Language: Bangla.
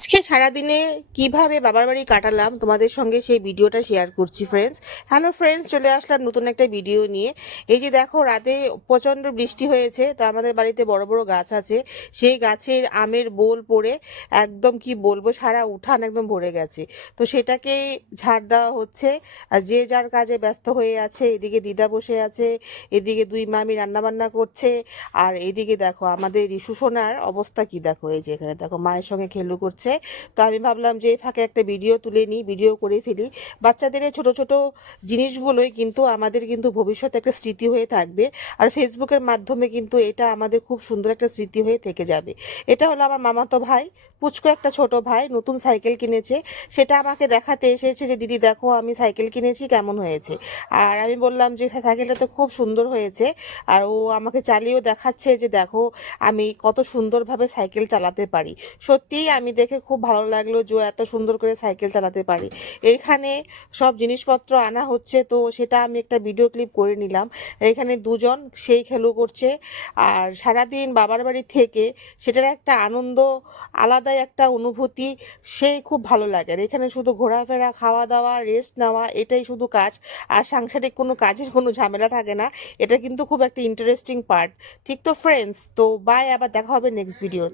আজকে সারাদিনে কিভাবে বাবার বাড়ি কাটালাম তোমাদের সঙ্গে সেই ভিডিওটা শেয়ার করছি ফ্রেন্ডস। হ্যালো ফ্রেন্ডস, চলে আসলাম নতুন একটা ভিডিও নিয়ে। এই যে দেখো, রাতে প্রচণ্ড বৃষ্টি হয়েছে, তো আমাদের বাড়িতে বড় বড় গাছ আছে। সেই গাছের আমের বোল পড়ে একদম কি বলবো, সারা উঠান একদম ভরে গেছে। তো সেটাকে ঝাড় দেওয়া হচ্ছে, আর যে যার কাজে ব্যস্ত হয়ে আছে। এদিকে দিদা বসে আছে, এদিকে দুই মামি রান্না বান্না করছে, আর এদিকে দেখো আমাদের রিশু সোনার অবস্থা কি দেখো। এই যে এখানে দেখো মায়ের সঙ্গে খেলু করছে। তো আমি ভাবলাম যে এই ফাঁকে একটা ভিডিও তুলে নিই, ভিডিও করে ফেলি। বাচ্চাদের এই ছোট ছোট জিনিসগুলোই কিন্তু আমাদের কিন্তু ভবিষ্যতে একটা স্মৃতি হয়ে থাকবে। আর ফেসবুকের মাধ্যমে কিন্তু এটা আমাদের খুব সুন্দর একটা স্মৃতি হয়ে থেকে যাবে। এটা হলো আমার মামাতো ভাই, পুচকো একটা ছোট ভাই, নতুন সাইকেল কিনেছে। সেটা আমাকে দেখাতে এসেছে যে দিদি দেখো আমি সাইকেল কিনেছি, কেমন হয়েছে। আর আমি বললাম যে সাইকেলটা তো খুব সুন্দর হয়েছে। আর ও আমাকে চালিয়েও দেখাচ্ছে যে দেখো আমি কত সুন্দরভাবে সাইকেল চালাতে পারি। সত্যিই আমি দেখে খুব ভালো লাগলো যে ও এত সুন্দর করে সাইকেল চালাতে পারে। এইখানে সব জিনিসপত্র আনা হচ্ছে, তো সেটা আমি একটা ভিডিও ক্লিপ করে নিলাম। এখানে দুজন সেই খেলু করছে। আর সারাদিন বাবার বাড়ি থেকে সেটার একটা আনন্দ, আলাদাই একটা অনুভূতি, সেই খুব ভালো লাগে। আর এখানে শুধু ঘোরাফেরা, খাওয়া দাওয়া, রেস্ট নেওয়া, এটাই শুধু কাজ। আর সাংসারিক কোনো কাজের কোনো ঝামেলা থাকে না। এটা কিন্তু খুব একটা ইন্টারেস্টিং পার্ট। ঠিক তো ফ্রেন্ডস, তো বাই, আবার দেখা হবে নেক্সট ভিডিও।